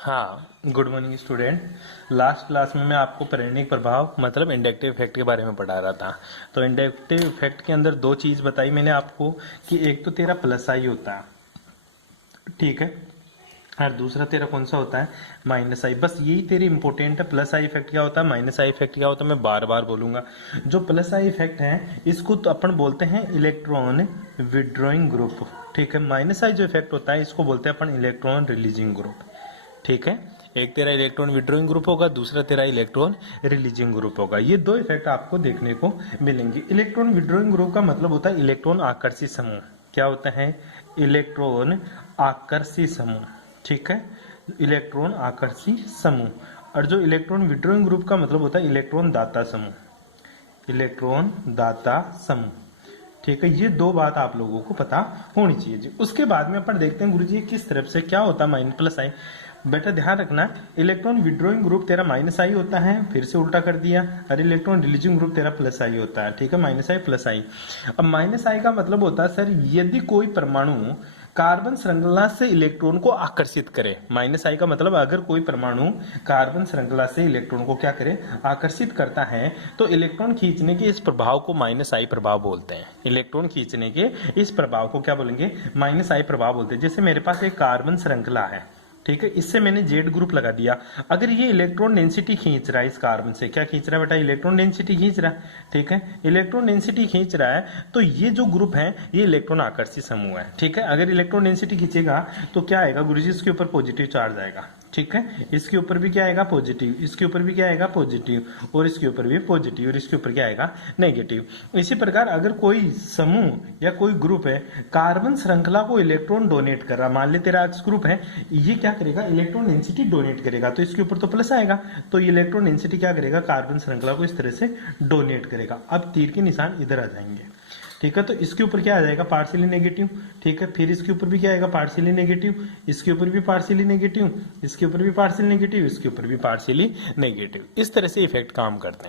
हाँ, good morning student. Last class में मैं आपको प्रेरणिक प्रभाव मतलब इंडक्टिव इफेक्ट के बारे में पढ़ा रहा था। तो इंडक्टिव इफेक्ट के अंदर दो चीज़ बताई मैंने आपको कि एक तो तेरा प्लस आई होता है, ठीक है, और दूसरा तेरा कौन सा होता है, माइनस आई। बस यही तेरी इंपॉर्टेंट है। प्लस आई इफेक्ट क्या होता है, माइनस आई इफेक्ट क्या होता है, मैं बार बार बोलूंगा। जो प्लस आई इफेक्ट है इसको तो अपन बोलते हैं इलेक्ट्रॉन विड्रॉइंग ग्रुप, ठीक है। माइनस आई जो इफेक्ट होता है इसको बोलते हैं अपन इलेक्ट्रॉन रिलीजिंग ग्रुप, ठीक है। एक तेरा इलेक्ट्रॉन विड्रॉइंग ग्रुप होगा, दूसरा तेरा इलेक्ट्रॉन रिलीजिंग ग्रुप होगा। ये दो इफेक्ट आपको देखने को मिलेंगे। इलेक्ट्रॉन विड्रॉइंग ग्रुप का मतलब होता है इलेक्ट्रॉन आकर्षी समूह। क्या होता है, इलेक्ट्रॉन आकर्षी समूह, ठीक है, इलेक्ट्रॉन आकर्षी समूह। और जो इलेक्ट्रॉन विड्रॉइंग ग्रुप का मतलब होता है इलेक्ट्रॉन दाता समूह, इलेक्ट्रॉन दाता समूह, ठीक है। ये दो बात आप लोगों को पता होनी चाहिए जी। उसके बाद में अपन देखते हैं गुरुजी किस तरफ से क्या होता है माइनस प्लस आई। बेटा ध्यान रखना, इलेक्ट्रॉन विड्रॉइंग ग्रुप तेरा माइनस आई होता है, फिर से उल्टा कर दिया, और इलेक्ट्रॉन रिलीजिंग ग्रुप तेरा प्लस आई होता है, ठीक है, माइनस आई प्लस आई। अब माइनस आई का मतलब होता है सर यदि कोई परमाणु कार्बन श्रृंखला से इलेक्ट्रॉन को आकर्षित करे। माइनस आई का मतलब अगर कोई परमाणु कार्बन श्रृंखला से इलेक्ट्रॉन को क्या करे, आकर्षित करता है, तो इलेक्ट्रॉन खींचने के इस प्रभाव को माइनस आई प्रभाव बोलते हैं। इलेक्ट्रॉन खींचने के इस प्रभाव को क्या बोलेंगे, माइनस आई प्रभाव बोलते हैं। जैसे मेरे पास एक कार्बन श्रृंखला है, ठीक है, इससे मैंने जेड ग्रुप लगा दिया। अगर ये इलेक्ट्रॉन डेंसिटी खींच रहा है इस कार्बन से, क्या खींच रहा है बेटा, इलेक्ट्रॉन डेंसिटी खींच रहा है, ठीक है, इलेक्ट्रॉन डेंसिटी खींच रहा है, तो ये जो ग्रुप है ये इलेक्ट्रॉन आकर्षी समूह है, ठीक है। अगर इलेक्ट्रॉन डेंसिटी खींचेगा तो क्या आएगा गुरुजी, इसके ऊपर पॉजिटिव चार्ज आएगा, ठीक है, इसके ऊपर भी क्या आएगा, पॉजिटिव, इसके ऊपर भी क्या आएगा, पॉजिटिव, और इसके ऊपर भी पॉजिटिव, और इसके ऊपर क्या आएगा, नेगेटिव। इसी प्रकार अगर कोई समूह या कोई ग्रुप है कार्बन श्रृंखला को इलेक्ट्रॉन डोनेट कर रहा, मान ले तेरा एक्स ग्रुप है, ये क्या करेगा, इलेक्ट्रॉन डेंसिटी डोनेट करेगा, तो इसके ऊपर तो प्लस आएगा, तो ये इलेक्ट्रॉन डेंसिटी क्या करेगा, कार्बन श्रृंखला को इस तरह से डोनेट करेगा। अब तीर के निशान इधर आ जाएंगे, ठीक है, तो इसके ऊपर क्या आ जाएगा, पार्शियली नेगेटिव, ठीक है, फिर इसके ऊपर भी क्या आएगा, पार्शियली नेगेटिव, इसके ऊपर भी पार्शियली नेगेटिव, इसके ऊपर भी पार्शियली नेगेटिव, इसके ऊपर भी पार्शियली नेगेटिव। इस तरह से इफेक्ट काम करते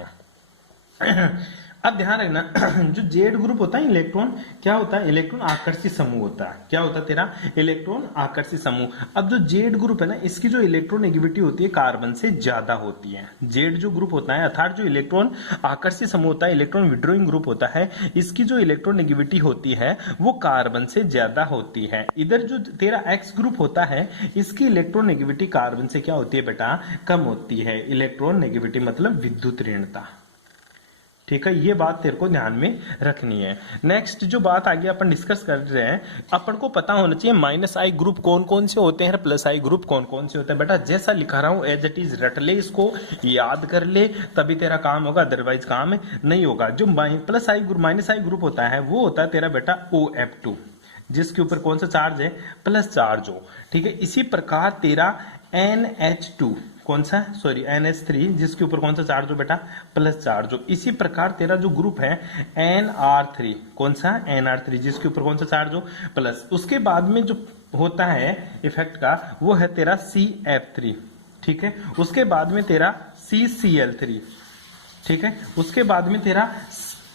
हैं। अब ध्यान रखना, जो जेड ग्रुप होता है इलेक्ट्रॉन क्या होता है, इलेक्ट्रॉन आकर्षी समूह होता है। क्या होता है तेरा, इलेक्ट्रॉन आकर्षी समूह। अब जो जेड ग्रुप है ना, इसकी जो इलेक्ट्रोनेगेटिविटी होती है कार्बन से ज्यादा होती है। जेड जो ग्रुप होता है अर्थात जो इलेक्ट्रॉन आकर्षी समूह होता है, इलेक्ट्रॉन विड्रॉइंग ग्रुप होता है, इसकी जो इलेक्ट्रोनेगेटिविटी होती है वो कार्बन से ज्यादा होती है। इधर जो तेरा एक्स ग्रुप होता है इसकी इलेक्ट्रोनेगेटिविटी कार्बन से क्या होती है बेटा, कम होती है। इलेक्ट्रॉन नेगेटिविटी मतलब विद्युत ऋणता, ठीक है, ये बात तेरे को ध्यान में रखनी है। नेक्स्ट जो बात आगे अपन डिस्कस कर रहे हैं, अपन को पता होना चाहिए माइनस आई ग्रुप कौन कौन से होते हैं, प्लस आई ग्रुप कौन कौन से होते हैं। बेटा जैसा लिखा रहा हूं एज इट इज रट ले, इसको याद कर ले, तभी तेरा काम होगा, अदरवाइज काम नहीं होगा। जो प्लस आई ग्रुप माइनस आई ग्रुप होता है वो होता है तेरा बेटा OF2, जिसके ऊपर कौन सा चार्ज है, प्लस चार्ज हो, ठीक है। इसी प्रकार तेरा NH2 कौन सा, सॉरी NH3, जिसके ऊपर कौन सा चार्ज हो बेटा, प्लस चार्ज हो। इसी प्रकार तेरा जो ग्रुप है NR3, कौन सा, NR3, जिसके ऊपर कौन सा चार्ज हो, प्लस। उसके बाद में जो होता है इफेक्ट का वो है तेरा CF3, ठीक है। उसके बाद में तेरा CCl3, ठीक है। उसके बाद में तेरा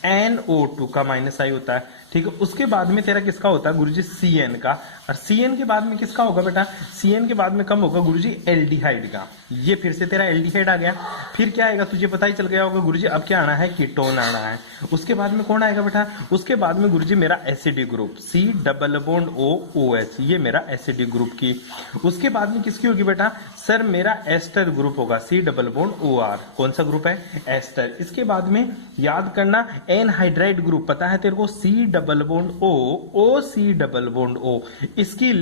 NO2 का माइनस आई होता है, ठीक है। उसके बाद में तेरा किसका होता है गुरुजी, CN का, और CN के बाद में किसका होगा बेटा, CN के बाद में कम होगा गुरुजी एल्डिहाइड का। ये फिर से तेरा एल्डिहाइड आ गया। फिर क्या आएगा तुझे पता ही चल गया होगा गुरुजी, अब क्या आना है, कीटोन आना है। उसके बाद में कौन आएगा बेटा, उसके बाद में गुरुजी मेरा acidic group C double bond OOH, ये मेरा एसिडिक ग्रुप की। उसके बाद में किसकी होगी बेटा, सर मेरा एस्टर ग्रुप होगा, C डबल बॉन्ड OR, कौन सा ग्रुप है, एस्टर। इसके बाद में याद करना एनहाइड्राइड ग्रुप, पता है तेरे को, C double bond OC double bond O, इसकी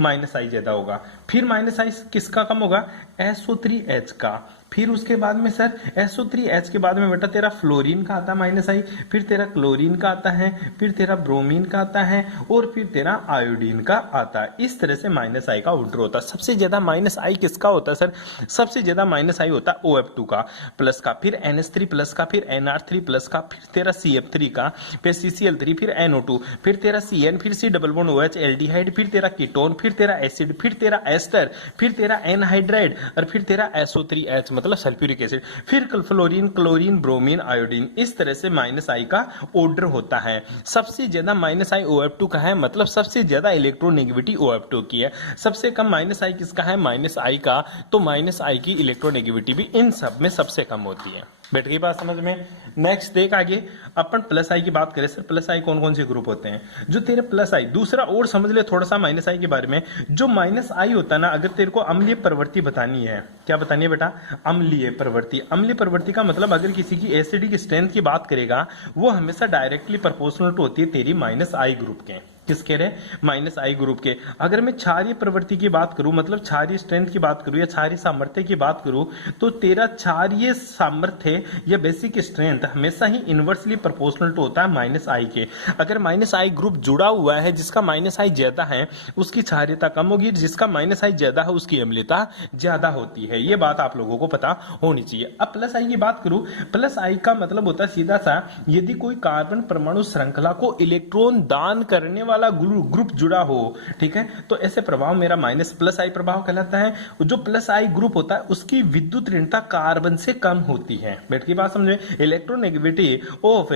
माइनस आई ज्यादा होगा। फिर माइनस आई किसका कम होगा, SO3H का। फिर उसके बाद में सर SO3H के बाद में बेटा तेरा फ्लोरीन का आता है माइनस आई, फिर तेरा क्लोरीन का आता है, फिर तेरा ब्रोमीन का आता है, और फिर तेरा आयोडीन का आता है। इस तरह से माइनस आई का ऑर्डर होता है। सबसे ज्यादा माइनस आई किसका होता है सर, सबसे ज्यादा माइनस आई होता है OF2 का, प्लस का, फिर NH3 प्लस का, फिर NR3 प्लस का, फिर तेरा CF3 का, फिर CCl3, फिर NO2, फिर तेरा CN, फिर C double bond OH aldehyde, फिर तेरा कीटोन, फिर तेरा एसिड, फिर तेरा एस्टर, फिर तेरा एनहाइड्राइड, और फिर तेरा SO3H मतलब सल्फ्यूरिक एसिड। फिर फ्लोरीन, क्लोरीन, ब्रोमीन, आयोडीन, इस तरह से माइनस आई का ऑर्डर होता है। सबसे ज्यादा माइनस आई OF2 का है, मतलब सबसे ज्यादा इलेक्ट्रोनेगेटिविटी OF2 की है। सबसे कम माइनस आई किसका है? माइनस आई का। तो माइनस आई की इलेक्ट्रोनेगेटिविटी भी इन सब में सबसे कम होती है। बैठ गई बात समझ में? नेक्स्ट देख आगे अपन प्लस आई की बात करें। सर प्लस आई कौन कौन से ग्रुप होते हैं? जो तेरे प्लस आई, दूसरा और समझ ले थोड़ा सा माइनस आई के बारे में। जो माइनस आई होता है ना, अगर तेरे को अम्लीय प्रवृत्ति बतानी है, क्या बतानी है बेटा? अम्लीय प्रवृत्ति। अम्लीय प्रवृत्ति का मतलब अगर किसी की एसिडिक स्ट्रेंथ की बात करेगा, वो हमेशा डायरेक्टली प्रोपोर्शनल टू होती है तेरी माइनस आई ग्रुप के। किसके रे? माइनस आई ग्रुप के। अगर मैं क्षारीय प्रवृत्ति की बात करूं, मतलब क्षारीय स्ट्रेंथ की बात करूं या क्षारीय सामर्थ्य की बात करूं, तो तेरा क्षारीय सामर्थ्य या बेसिक स्ट्रेंथ हमेशा ही इनवर्सली प्रोपोर्शनल टू होता है माइनस आई के। अगर माइनस आई ग्रुप जुड़ा हुआ है, जिसका माइनस आई ज्यादा है उसकी क्षारीयता कम होगी, जिसका माइनस आई ज्यादा है उसकी अम्लीयता ज्यादा होती है। ये बात आप लोगों को पता होनी चाहिए। अब प्लस आई की बात करूं, प्लस आई का मतलब होता है सीधा सा, यदि कोई कार्बन परमाणु श्रृंखला को इलेक्ट्रॉन दान करने वाला ग्रुप जुड़ा हो, ठीक है, तो ऐसे प्रभाव मेरा माइनस प्लस आई प्रभाव कहलाता है। जो प्लस आई ग्रुप होता है उसकी विद्युत ऋणता कार्बन से कम होती है। बैठ की बात समझे? इलेक्ट्रोनेगेटिविटी ऑफ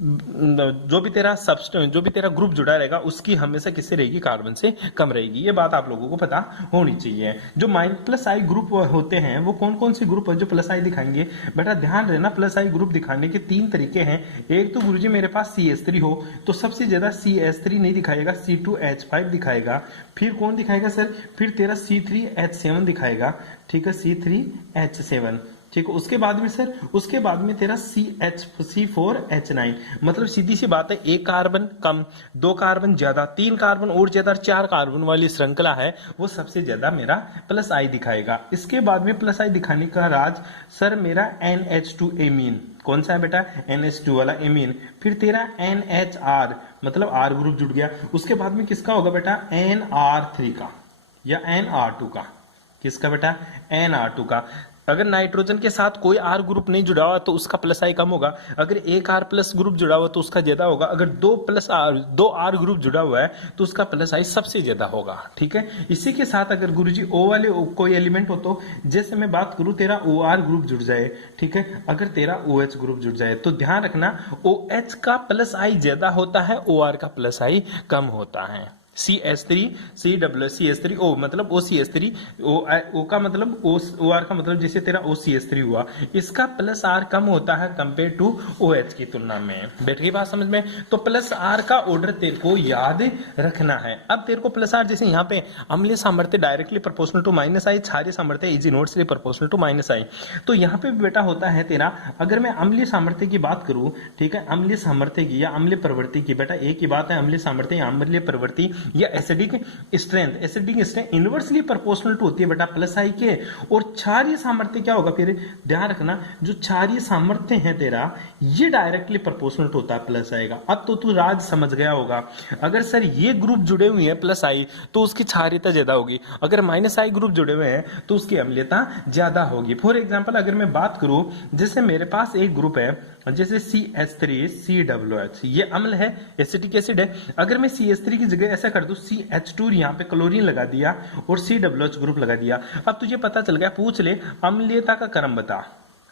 जो भी तेरा ग्रुप जुड़ा रहेगा उसकी हमेशा किससे रहेगी? कार्बन से कम रहेगी। ये बात आप लोगों को पता होनी चाहिए। जो प्लस आई ग्रुप होते हैं वो कौन कौन से ग्रुप है जो प्लस आई दिखाएंगे? बेटा ध्यान रहना, प्लस आई ग्रुप दिखाने के 3 तरीके हैं। एक तो गुरुजी मेरे पास CH3 हो तो सबसे ज्यादा CH3 नहीं दिखाएगा, C2H5 दिखाएगा। फिर कौन दिखाएगा सर? फिर तेरा C3H7 दिखाएगा, ठीक है, C3H7, ठीक है। उसके बाद में सर, उसके बाद में तेरा C4H9, मतलब सीधी सी बात है, एक कार्बन कम, 2 कार्बन ज्यादा, 3 कार्बन और ज्यादा, 4 कार्बन वाली श्रृंखला है वो सबसे ज्यादा मेरा प्लस आई दिखाएगा। इसके बाद में प्लस आई दिखाने का राज सर मेरा NH2 एमीन, कौन सा है बेटा? NH2 वाला एमीन। फिर तेरा NHR, मतलब R ग्रुप जुड़ गया। उसके बाद में किसका होगा बेटा? NR3 का या NR2 का। किसका बेटा? NR2 का। अगर नाइट्रोजन के साथ कोई R ग्रुप नहीं जुड़ा हुआ तो उसका प्लस आई कम होगा। अगर एक R प्लस ग्रुप जुड़ा हुआ तो उसका ज्यादा होगा। अगर 2 R ग्रुप जुड़ा हुआ है तो उसका प्लस आई सबसे ज्यादा होगा, ठीक है। इसी के साथ अगर गुरुजी O वाले कोई एलिमेंट हो, तो जैसे मैं बात करूं तेरा OR ग्रुप जुड़ जाए, ठीक है, अगर तेरा OH ग्रुप जुड़ जाए तो ध्यान रखना OH का प्लस आई ज्यादा होता है, OR का प्लस आई कम होता है। CH3 CH3O मतलब OCH3 O का मतलब OR का मतलब जैसे तेरा OCH3 हुआ, इसका प्लस R कम होता है कंपेयर टू OH की तुलना में। बैठ गई बात समझ में? तो प्लस R का ऑर्डर तेरे को याद रखना है। अब तेरे को प्लस R जैसे यहाँ पे अम्लीय सामर्थ्य directly proportional to minus I, क्षारीय सामर्थ्य is inversely proportional to minus I. तो यहाँ पे बेटा होता है तेरा, अगर मैं अम्लीय सामर्थ्य की बात करूं, ठीक है, अम्लीय सामर्थ्य की या अम्लीय प्रवृत्ति की, बेटा एक ही बात है, अम्लीय सामर्थ्य या अम्लीय प्रवृत्ति या acidic strength inversely proportional to होती है बेटा प्लस आई के। और क्षारीय सामर्थ्य क्या होगा? फिर ध्यान रखना, जो क्षारीय सामर्थ्य है तेरा ये डायरेक्टली प्रोपोर्शनल टू होता है प्लस आएगा। अब तो तू राज समझ गया होगा। अगर सर ये ग्रुप जुड़े हुए हैं प्लस आई तो उसकी क्षारीयता ज्यादा होगी, अगर माइनस आई ग्रुप जुड़े हुए हैं तो उसकी अम्लीयता ज्यादा होगी। फॉर एग्जाम्पल अगर मैं बात करूं, जैसे मेरे पास एक ग्रुप है जैसे CH3 COOH, ये अम्ल है, एसिटिक एसिड है। अगर मैं CH3 की जगह ऐसा कर दूं CH2 यहाँ पे क्लोरीन लगा दिया और COOH ग्रुप लगा दिया, अब तुझे पता चल गया, पूछ ले अम्लीयता का क्रम बता,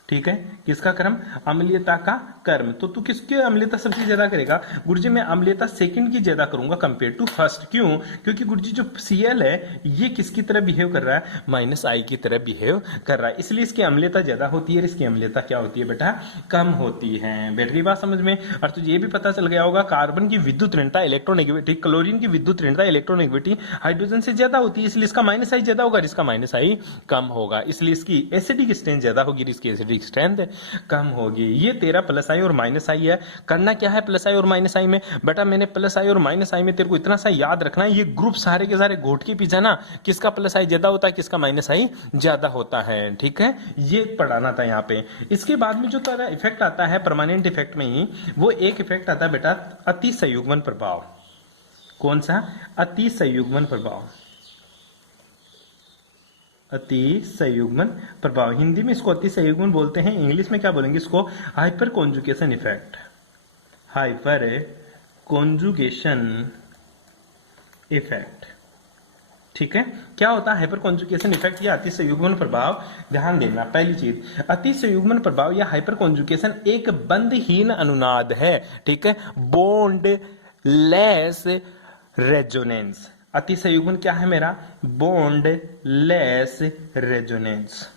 ठीक है, किसका क्रम? अम्लीयता का क्रम। तो तू किसकी अम्लीयता सबसे ज्यादा करेगा? गुरुजी मैं अम्लीयता सेकंड की ज्यादा करूंगा कंपेयर टू फर्स्ट। क्यों? क्योंकि गुरुजी जो Cl है ये किसकी तरह बिहेव कर रहा है? माइनस आई की तरह बिहेव कर रहा है, इसलिए इसकी अम्लीयता ज्यादा होती है, इसकी अम्लीयता क्या होती है बेटा? कम होती है। बैठ गई बात समझ में? और तुझे ये भी पता चल गया होगा कार्बन की विद्युत ऋणता इलेक्ट्रोनेगेटिविटी, क्लोरीन की विद्युत ऋणता इलेक्ट्रोनेगेटिविटी हाइड्रोजन से ज्यादा होती है, इसलिए इसका माइनस आई ज्यादा होगा, इसका माइनस आई कम होगा, इसलिए इसकी एसिडिक स्ट्रेंथ ज्यादा होगी, इसकी एसिडिक स्ट्रेंथ कम होगी। ये तेरा प्लस आई और माइनस आई है। करना क्या है प्लस आई और माइनस आई में? बेटा मैंने प्लस आई और माइनस आई में तेरे को इतना सा याद रखना है, ये ग्रुप सारे के सारे घोट के पीछे ना, किसका प्लस आई ज्यादा होता है, किसका माइनस आई ज्यादा होता है, ठीक है, ये पढ़ाना था यहाँ पे। इसके बाद में जो तेरा इफेक्ट आता है परमानेंट इफेक्ट में ही, वो एक इफेक्ट आता है बेटा अति संयुग्मन प्रभाव। कौन सा? अति संयुग्मन प्रभाव। अति संयुग्मन प्रभाव, हिंदी में इसको अति संयुग्मन बोलते हैं, इंग्लिश में क्या बोलेंगे इसको? Hyper conjugation effect. Hyper conjugation effect, ठीक है। क्या होता है हाइपर कॉन्जुगेशन इफेक्ट या अतिसंयुग्मन प्रभाव? ध्यान देना, पहली चीज, अतिसंयुग्मन प्रभाव या हाइपर कॉन्जुगेशन एक बंधहीन अनुनाद है, ठीक है, बॉन्ड लेस रेजोनेंस। अतिसंयुग्मन क्या है मेरा? Bond less resonance.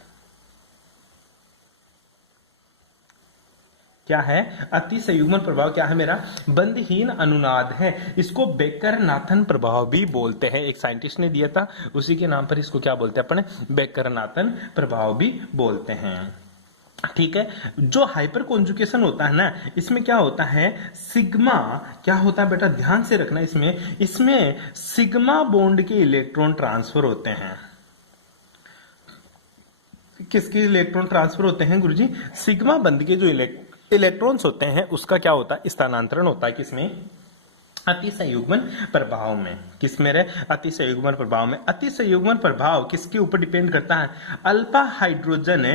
क्या है? अतिसंयुग्मन प्रभाव क्या है मेरा? बंधहीन अनुनाद है। इसको बेकर नाथन प्रभाव भी बोलते हैं, एक साइंटिस्ट ने दिया था, उसी के नाम पर इसको क्या बोलते हैं अपने? बेकर नाथन प्रभाव भी बोलते हैं, ठीक है। जो हाइपर कॉन्जुगेशन होता है ना, इसमें क्या होता है? सिग्मा क्या होता है बेटा? ध्यान से रखना, इसमें सिग्मा बॉन्ड के इलेक्ट्रॉन ट्रांसफर होते हैं। किसके इलेक्ट्रॉन ट्रांसफर होते हैं गुरुजी? सिग्मा बंध के जो इलेक्ट्रॉन्स होते हैं उसका क्या होता है? स्थानांतरण होता है। किसमें? अतिसंयुग्मन प्रभाव में। किसमें रे? अतिसंयुग्मन प्रभाव में। अतिसंयुग्मन प्रभाव किसके ऊपर डिपेंड करता है? अल्फा हाइड्रोजन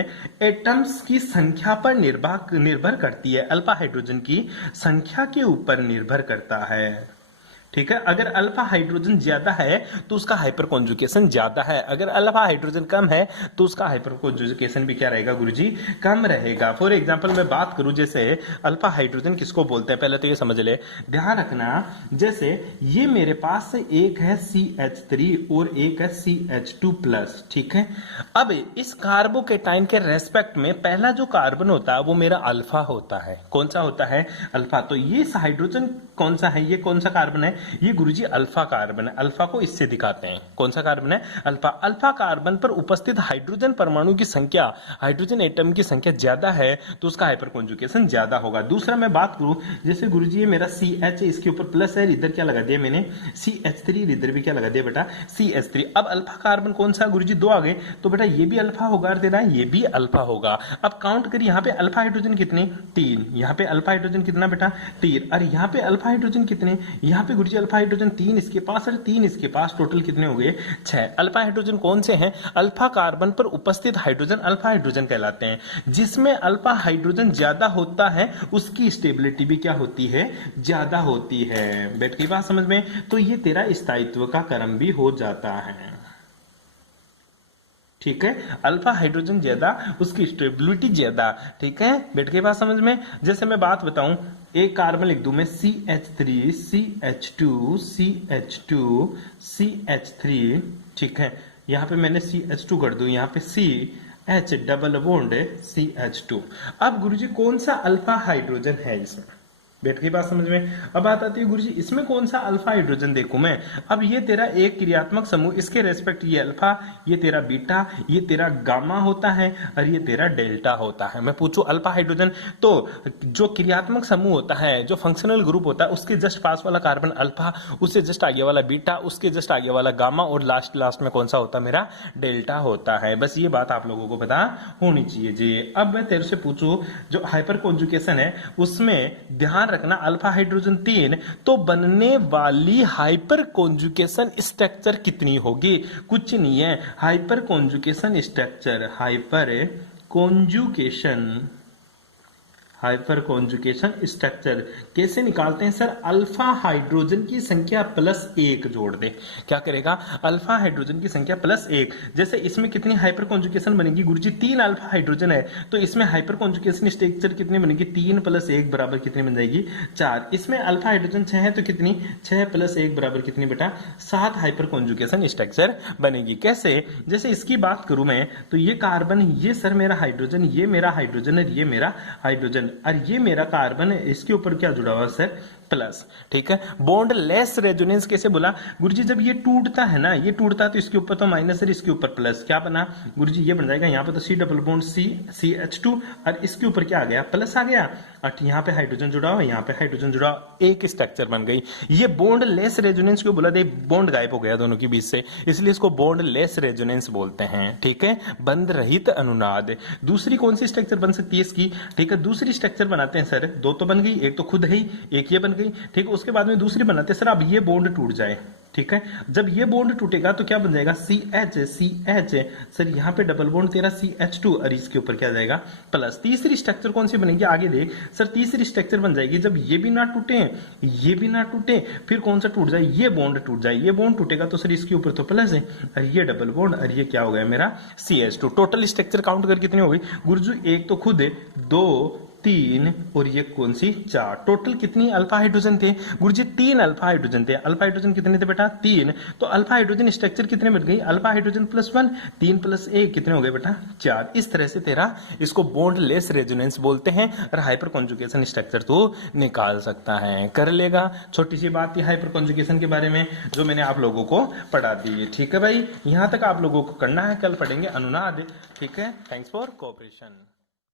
एटम्स की संख्या पर निर्भर करती है। अल्फा हाइड्रोजन की संख्या के ऊपर निर्भर करता है, ठीक है। अगर अल्फा हाइड्रोजन ज्यादा है तो उसका हाइपर कॉन्जुगेशन ज्यादा है, अगर अल्फा हाइड्रोजन कम है तो उसका हाइपर कॉन्जुगेशन भी क्या रहेगा गुरुजी? कम रहेगा। फॉर एग्जांपल मैं बात करूं, जैसे अल्फा हाइड्रोजन किसको बोलते हैं पहले तो ये समझ ले, ध्यान रखना। जैसे ये मेरे पास एक है CH3 और एक है CH2+, ठीक है। अब इस कार्बोकेटाइन के रेस्पेक्ट में पहला जो कार्बन होता है वो मेरा अल्फा होता है। कौन सा होता है? अल्फा। तो ये हाइड्रोजन कौन सा है? ये कौन सा कार्बन है? ये गुरुजी अल्फा कार्बन है। अल्फा को इससे दिखाते हैं, कौन सा कार्बन है? अल्फा। अल्फा कार्बन पर उपस्थित हाइड्रोजन परमाणु की संख्या, हाइड्रोजन एटम की संख्या ज्यादा है तो उसका हाइपर कॉन्जुगेशन ज्यादा होगा। दूसरा मैं बात करूं, जैसे गुरुजी ये मेरा CH है, इसके ऊपर प्लस है, इधर क्या लगा दिया मैंने? CH3, इधर भी क्या लगा दिया बेटा? CH3। अब अल्फा कार्बन कौन सा गुरुजी? 2 आ गए, तो बेटा ये भी अल्फा होगा और तेरा ये भी अल्फा होगा। अब काउंट करिए, यहाँ पे अल्फा हाइड्रोजन कितने? 3। यहाँ पे अल्फा हाइड्रोजन कितना बेटा? 3। और यहाँ पे अल्फा हाइड्रोजन कितने? यहाँ पे गुरुजी अल्फा हाइड्रोजन 3 इसके पास और 3 इसके पास, टोटल कितने हो गए? 6। अल्फा हाइड्रोजन कौन से हैं? अल्फा कार्बन पर उपस्थित हाइड्रोजन अल्फा हाइड्रोजन कहलाते हैं। जिसमें अल्फा हाइड्रोजन ज्यादा होता है उसकी स्टेबिलिटी भी क्या होती है? ज्यादा होती है। बैठ गई बात समझ में? तो ये तेरा स्थायित्व का क्रम भी हो जाता है, ठीक है। अल्फा हाइड्रोजन ज्यादा, उसकी स्टेबिलिटी ज्यादा, ठीक है। बैठ गई बात समझ में? जैसे मैं बात बताऊं, एक कार्बन लिख दूं मैं CH3 CH2 CH2 CH3, ठीक है। यहां पे मैंने CH2 कर दूं, यहां पे CH डबल बॉन्ड CH2। अब गुरुजी कौन सा अल्फा हाइड्रोजन है इसमें? बैठ गई बात समझ में? अब बात आती है गुरुजी इसमें कौन सा अल्फा हाइड्रोजन देखूं मैं? अब ये तेरा एक क्रियात्मक समूह, इसके रेस्पेक्ट ये अल्फा, ये तेरा बीटा, ये तेरा गामा होता है और ये तेरा डेल्टा होता है। मैं पूछूं अल्फा हाइड्रोजन, तो जो क्रियात्मक समूह होता है, जो फंक्शनल ग्रुप होता है, उसके जस्ट पास वाला कार्बन अल्फा, उससे जस्ट आगे वाला बीटा, उसके जस्ट आगे वाला गामा और लास्ट में कौन सा होता है मेरा? डेल्टा होता है। बस ये बात आप लोगों को पता होनी चाहिए जी। अब मैं तेरे से पूछूं, जो हाइपर कॉन्जुगेशन है उसमें ध्यान रखना, अल्फा हाइड्रोजन 3, तो बनने वाली हाइपर कॉन्जुगेशन स्ट्रक्चर कितनी होगी? कुछ नहीं है। Hyper conjugation structure, hyper conjugation structure कैसे निकालते हैं सर? अल्फा हाइड्रोजन की संख्या +1 जोड़ दे। क्या करेगा? अल्फा हाइड्रोजन की संख्या +1। जैसे इसमें कितनी हाइपर कॉन्जुगेशन बनेगी गुरुजी? 3 अल्फा हाइड्रोजन है तो इसमें हाइपर कॉन्जुगेशन स्ट्रक्चर कितनी बनेगी? 3 + 1 बराबर कितनी बन जाएगी? 4। इसमें अल्फा हाइड्रोजन 6 है तो कितनी? 6 + 1 बराबर कितनी बेटा? 7 हाइपर कॉन्जुगेशन स्ट्रक्चर बनेगी। कैसे? जैसे इसकी बात करूं मैं, तो ये कार्बन, ये सर मेरा हाइड्रोजन, ये मेरा हाइड्रोजन और ये मेरा हाइड्रोजन, और ये मेरा कार्बन है, इसके ऊपर क्या जुड़ा हुआ सर? प्लस, ठीक है। बॉन्ड लेस रेजोनेंस कैसे बोला गुरुजी? जब ये टूटता है ना, ये टूटता है तो इसके ऊपर तो माइनस है, इसके ऊपर प्लस, क्या बना गुरुजी? ये बन जाएगा यहाँ पे तो C डबल बॉन्ड CH2 और इसके ऊपर क्या आ गया? प्लस आ गया, और यहाँ पे हाइड्रोजन जुड़ा हुआ, यहाँ पे हाइड्रोजन जुड़ा हुआ, एक स्ट्रक्चर बन गई। ये बॉन्ड लेस रेजोनेंस क्यों बोला? देख बॉन्ड गायब हो गया दोनों के बीच से, इसलिए इसको बॉन्ड लेस रेजोनेंस बोलते हैं, ठीक है। बंध रहित अनुनाद। दूसरी कौन सी स्ट्रक्चर बन सकती है इसकी? ठीक है, दूसरी स्ट्रक्चर बनाते हैं सर, 2 तो बन गई, एक तो खुद है ही, एक ये बन गई, ठीक है। उसके बाद में दूसरी बनाते हैं सर, अब ये बॉन्ड टूट जाए, ठीक है। जब ये बॉन्ड टूटेगा तो क्या बन जाएगा, CH सर, यहाँ पे डबल बॉन्ड तेरा CH2 और इसके ऊपर क्या जाएगा प्लस। तीसरी स्ट्रक्चर कौन सी बनेगी, आगे देख सर, तीसरी स्ट्रक्चर बन जाएगी जब ये भी ना टूटे, ये भी ना टूटे, फिर कौन सा टूट जाए, ये बॉन्ड टूट जाए। ये बॉन्ड टूटेगा तो सर इसके ऊपर तो प्लस है, और ये डबल बॉन्ड, और ये क्या हो गया मेरा CH2। टोटल स्ट्रक्चर काउंट कर कितनी हो गई गुरुजी, एक तो खुद है, 2 3 और ये कौन सी 4। टोटल कितनी अल्फा हाइड्रोजन थे गुरुजी, 3 अल्फा हाइड्रोजन थे। अल्फा हाइड्रोजन कितने थे बेटा, 3। तो अल्फा हाइड्रोजन स्ट्रक्चर कितने बन गई, अल्फा हाइड्रोजन +1, 3 + 1 कितने हो गए बेटा 4। इस तरह से तेरा इसको बॉन्डलेस रेजोनेंस बोलते हैं, और हाइपर कॉन्जुगेशन स्ट्रक्चर तो निकाल सकता है। कर लेगा, छोटी सी बात थी हाइपर कॉन्जुगेशन के बारे में जो मैंने आप लोगों को पढ़ा दी है, ठीक है भाई। यहां तक आप लोगों को करना है, कल पढ़ेंगे अनुनाद, ठीक है। Thanks for cooperation.